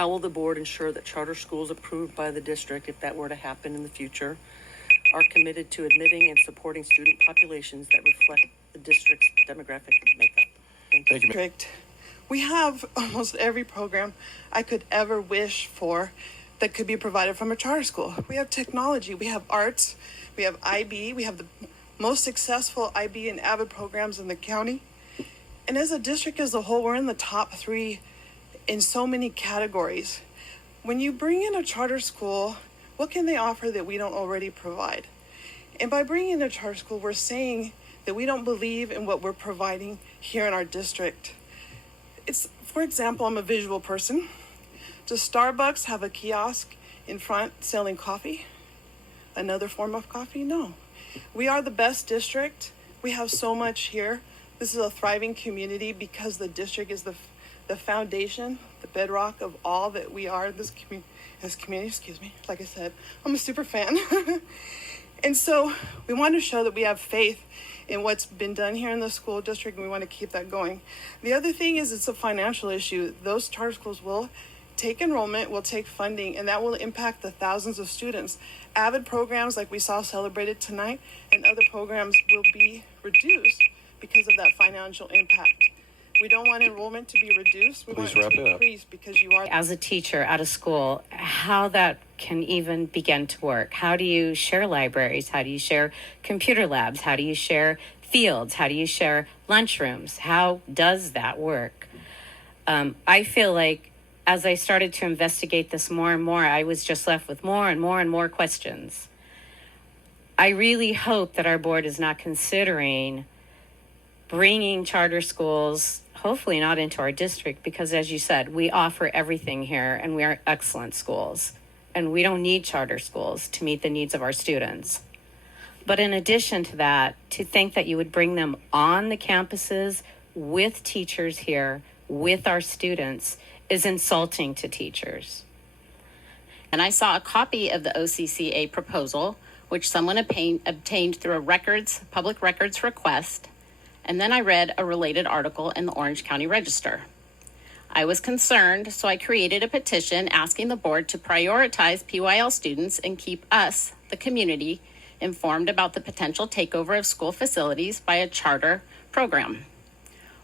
How will the board ensure that charter schools approved by the district, if that were to happen in the future, are committed to admitting and supporting student populations that reflect the district's demographic makeup? Thank you. District, we have almost every program I could ever wish for that could be provided from a charter school. We have technology, we have arts, we have IB, we have the most successful IB and AVID programs in the county. And as a district as a whole, we're in the top 3 in so many categories. When you bring in a charter school, what can they offer that we don't already provide? And by bringing in a charter school, we're saying that we don't believe in what we're providing here in our district. For example, I'm a visual person. Does Starbucks have a kiosk in front selling coffee? Another form of coffee? No. We are the best district. We have so much here. This is a thriving community because the district is the foundation, the bedrock of all that we are in this community. Excuse me. Like I said, I'm a super fan. And so we want to show that we have faith in what's been done here in the school district, and we want to keep that going. The other thing is it's a financial issue. Those charter schools will take enrollment, will take funding, and that will impact the thousands of students. AVID programs like we saw celebrated tonight and other programs will be reduced because of that financial impact. We don't want enrollment to be reduced. We want it to increase because you are. As a teacher at a school, how that can even begin to work. How do you share libraries? How do you share computer labs? How do you share fields? How do you share lunchrooms? How does that work? I feel like as I started to investigate this more and more, I was just left with more and more and more questions. I really hope that our board is not considering bringing charter schools, hopefully not into our district, because as you said, we offer everything here and we are excellent schools. And we don't need charter schools to meet the needs of our students. But in addition to that, to think that you would bring them on the campuses with teachers here, with our students, is insulting to teachers. And I saw a copy of the OCCA proposal, which someone obtained through a public records request, and then I read a related article in the Orange County Register. I was concerned, so I created a petition asking the board to prioritize PYL students and keep us, the community, informed about the potential takeover of school facilities by a charter program.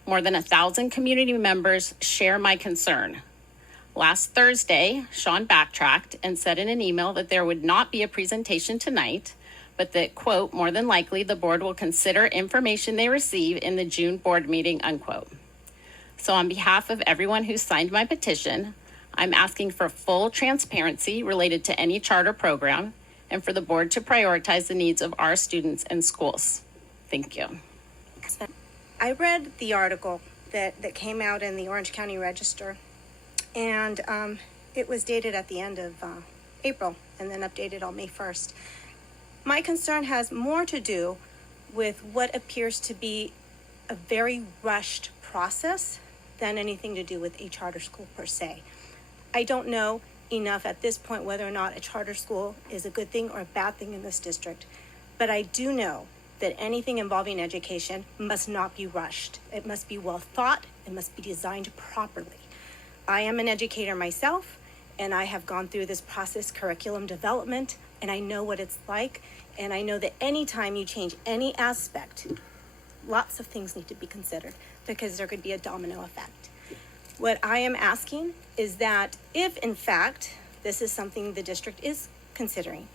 More than 1,000 community members share my concern. Last Thursday, Sean backtracked and said in an email that there would not be a presentation tonight, but that, quote, more than likely the board will consider information they receive in the June board meeting, unquote. So on behalf of everyone who signed my petition, I'm asking for full transparency related to any charter program and for the board to prioritize the needs of our students and schools. Thank you. I read the article that came out in the Orange County Register, and it was dated at the end of April and then updated on May 1st. My concern has more to do with what appears to be a very rushed process than anything to do with a charter school per se. I don't know enough at this point whether or not a charter school is a good thing or a bad thing in this district, but I do know that anything involving education must not be rushed. It must be well thought. It must be designed properly. I am an educator myself, and I have gone through this process, curriculum development, and I know what it's like. And I know that anytime you change any aspect, lots of things need to be considered because there could be a domino effect. What I am asking is that if, in fact, this is something the district is considering,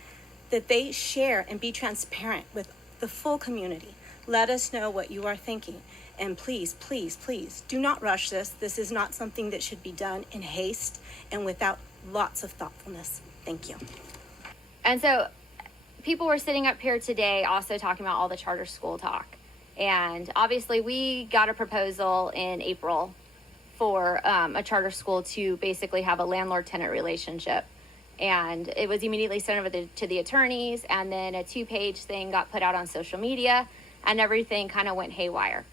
that they share and be transparent with the full community. Let us know what you are thinking. And please, please, please do not rush this. This is not something that should be done in haste and without lots of thoughtfulness. Thank you. And so people were sitting up here today also talking about all the charter school talk. And obviously we got a proposal in April for a charter school to basically have a landlord-tenant relationship. And it was immediately sent over to the attorneys, and then a 2-page thing got put out on social media, and everything kind of went haywire.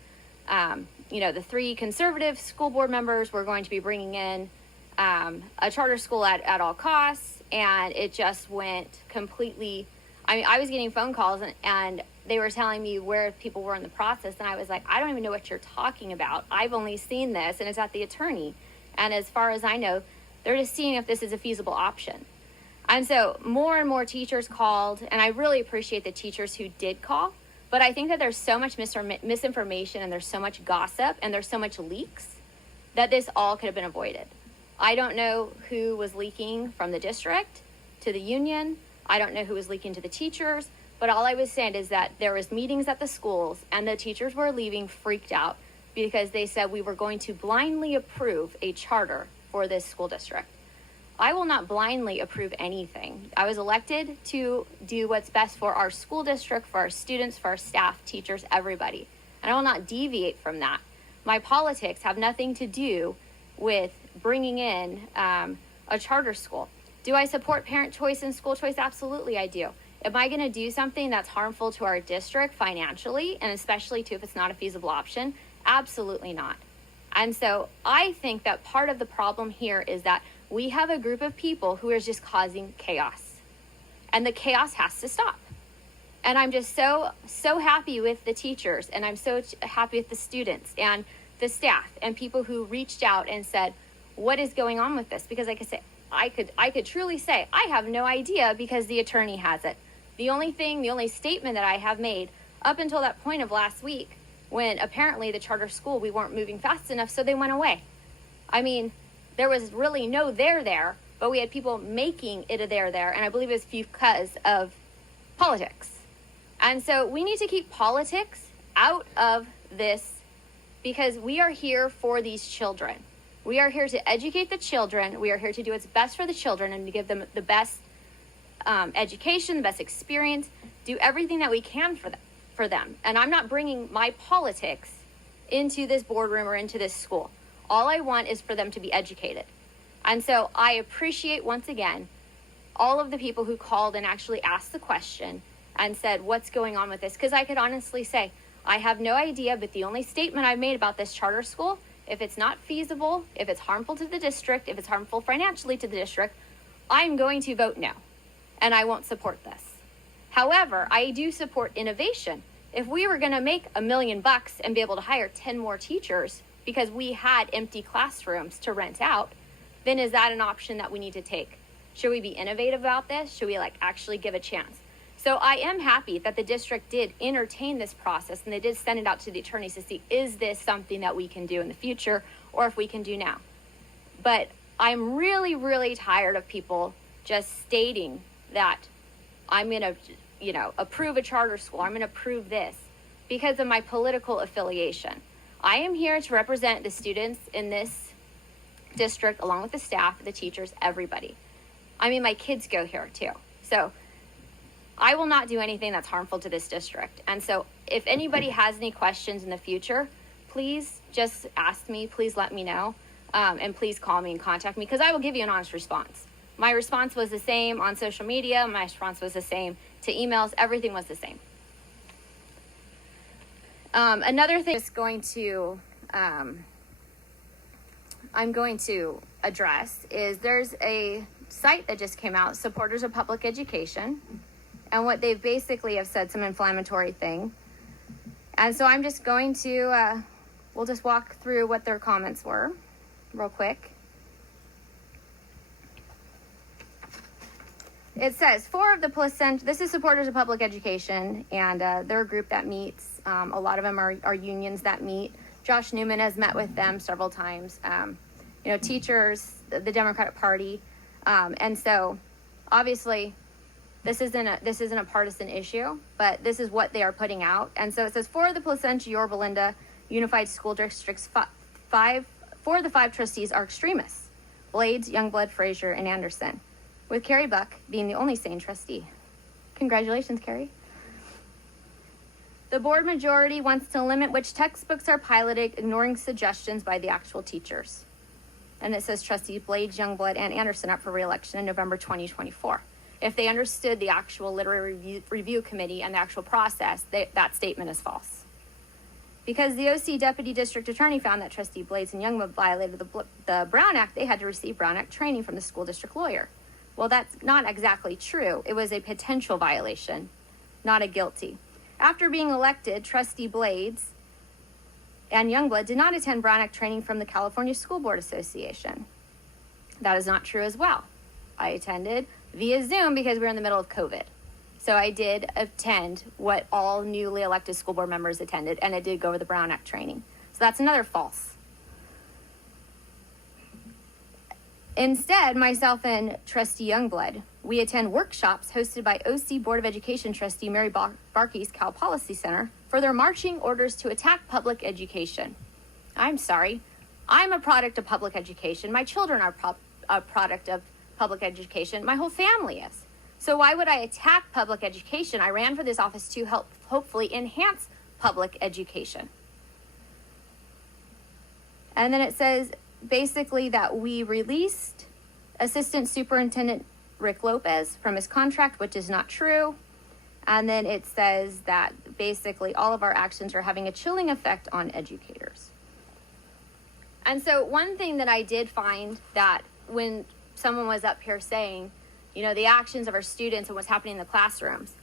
The 3 conservative school board members were going to be bringing in a charter school at all costs, and it just went completely. I mean, I was getting phone calls, and they were telling me where people were in the process, and I was like, I don't even know what you're talking about. I've only seen this, and it's at the attorney. And as far as I know, They're just seeing if this is a feasible option. And so more and more teachers called, and I really appreciate the teachers who did call, but I think that there's so much misinformation and there's so much gossip and there's so much leaks that this all could have been avoided. I don't know who was leaking from the district to the union. I don't know who was leaking to the teachers, but all I was saying is that there was meetings at the schools and the teachers were leaving freaked out because they said we were going to blindly approve a charter for this school district. I will not blindly approve anything. I was elected to do what's best for our school district, for our students, for our staff, teachers, everybody. And I will not deviate from that. My politics have nothing to do with bringing in a charter school. Do I support parent choice and school choice? Absolutely, I do. Am I going to do something that's harmful to our district financially, and especially if it's not a feasible option? Absolutely not. And so I think that part of the problem here is that we have a group of people who are just causing chaos. And the chaos has to stop. And I'm just so happy with the teachers, and I'm so happy with the students and the staff and people who reached out and said, what is going on with this? Because like I said, I could truly say, I have no idea because the attorney has it. The only statement that I have made up until that point of last week, when apparently the charter school, we weren't moving fast enough, so they went away. I mean, there was really no there, but we had people making it a there, and I believe it was because of politics. And so we need to keep politics out of this because we are here for these children. We are here to educate the children. We are here to do what's best for the children and to give them the best education, the best experience, do everything that we can for them. And I'm not bringing my politics into this boardroom or into this school. All I want is for them to be educated. And so I appreciate, once again, all of the people who called and actually asked the question and said, what's going on with this? Because I could honestly say, I have no idea, but the only statement I've made about this charter school, if it's not feasible, if it's harmful to the district, if it's harmful financially to the district, I'm going to vote no. And I won't support this. However, I do support innovation. If we were going to make $1 million and be able to hire 10 more teachers because we had empty classrooms to rent out, then is that an option that we need to take? Should we be innovative about this? Should we actually give a chance? So I am happy that the district did entertain this process and they did send it out to the attorneys to see, is this something that we can do in the future or if we can do now? But I'm really, really tired of people just stating that I'm going to, approve a charter school. I'm going to approve this because of my political affiliation. I am here to represent the students in this district along with the staff, the teachers, everybody. I mean, my kids go here too. So I will not do anything that's harmful to this district. And so if anybody has any questions in the future, please just ask me, please let me know, and please call me and contact me because I will give you an honest response. My response was the same on social media. My response was the same to emails. Everything was the same. Another thing I'm going to address is there's a site that just came out, Supporters of Public Education, and what they basically have said some inflammatory thing. And so I'm just going to, we'll just walk through what their comments were real quick. It says, this is Supporters of Public Education, and they're a group that meets. A lot of them are unions that meet. Josh Newman has met with them several times. Teachers, the Democratic Party. And so, obviously, this isn't a partisan issue, but this is what they are putting out. And so it says, for the Placentia Yorba Linda Unified School Districts, four of the 5 trustees are extremists: Blades, Youngblood, Frazier, and Anderson, with Carrie Buck being the only sane trustee. Congratulations, Carrie. The board majority wants to limit which textbooks are piloted, ignoring suggestions by the actual teachers. And it says Trustee Blades, Youngblood, and Anderson up for re-election in November 2024. If they understood the actual literary review committee and the actual process, that statement is false. Because the OC Deputy District Attorney found that Trustee Blades and Youngblood violated the Brown Act, they had to receive Brown Act training from the school district lawyer. Well, that's not exactly true. It was a potential violation, not a guilty. After being elected, Trustee Blades and Youngblood did not attend Brown Act training from the California School Board Association. That is not true as well. I attended via Zoom because we were in the middle of COVID. So I did attend what all newly elected school board members attended, and I did go over the Brown Act training. So that's another false. Instead, myself and Trustee Youngblood, we attend workshops hosted by OC Board of Education Trustee Mary Barkey's Cal Policy Center for their marching orders to attack public education. I'm sorry. I'm a product of public education. My children are a product of public education. My whole family is. So why would I attack public education? I ran for this office to help hopefully enhance public education. And then it says basically that we released Assistant Superintendent Rick Lopez from his contract, which is not true. And then it says that basically all of our actions are having a chilling effect on educators. And so one thing that I did find that when someone was up here saying, you know, the actions of our students and what's happening in the classrooms,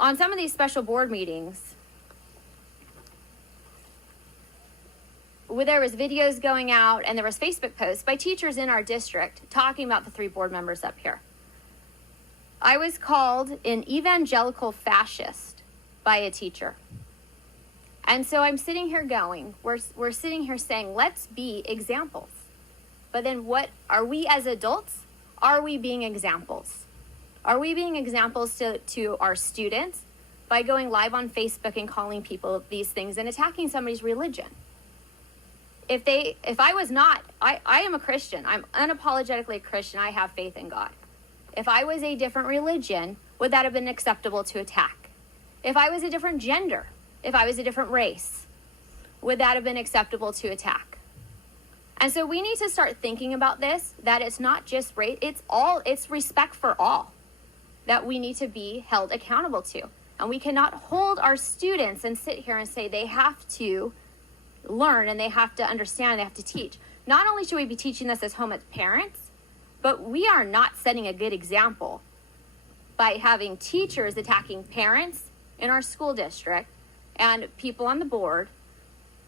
on some of these special board meetings, where there was videos going out and there was Facebook posts by teachers in our district talking about the 3 board members up here. I was called an evangelical fascist by a teacher. And so I'm sitting here going, we're sitting here saying, let's be examples. But then what are we as adults? Are we being examples? Are we being examples to our students by going live on Facebook and calling people these things and attacking somebody's religion? If I was not, I am a Christian. I'm unapologetically a Christian. I have faith in God. If I was a different religion, would that have been acceptable to attack? If I was a different gender, if I was a different race, would that have been acceptable to attack? And so we need to start thinking about this, that it's not just race, it's respect for all that we need to be held accountable to. And we cannot hold our students and sit here and say they have to learn and they have to understand, they have to teach. Not only should we be teaching this as home as parents, but we are not setting a good example by having teachers attacking parents in our school district and people on the board.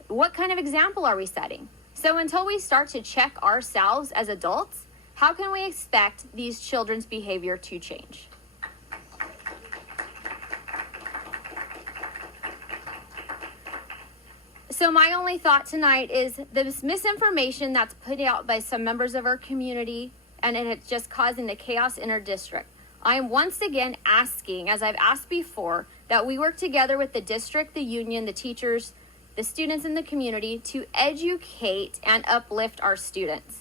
What kind of example are we setting? So until we start to check ourselves as adults, how can we expect these children's behavior to change? So my only thought tonight is this misinformation that's put out by some members of our community, and it's just causing the chaos in our district. I am once again asking, as I've asked before, that we work together with the district, the union, the teachers, the students in the community to educate and uplift our students.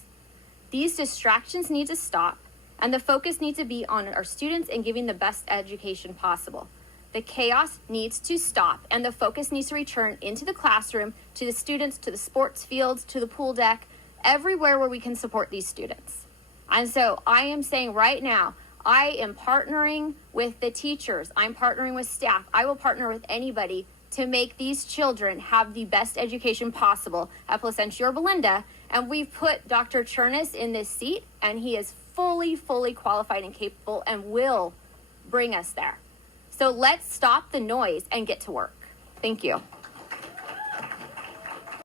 These distractions need to stop, and the focus needs to be on our students and giving the best education possible. The chaos needs to stop, and the focus needs to return into the classroom, to the students, to the sports fields, to the pool deck, everywhere where we can support these students. And so I am saying right now, I am partnering with the teachers. I'm partnering with staff. I will partner with anybody to make these children have the best education possible at Placentia or Belinda. And we've put Dr. Chernus in this seat, and he is fully qualified and capable and will bring us there. So let's stop the noise and get to work. Thank you.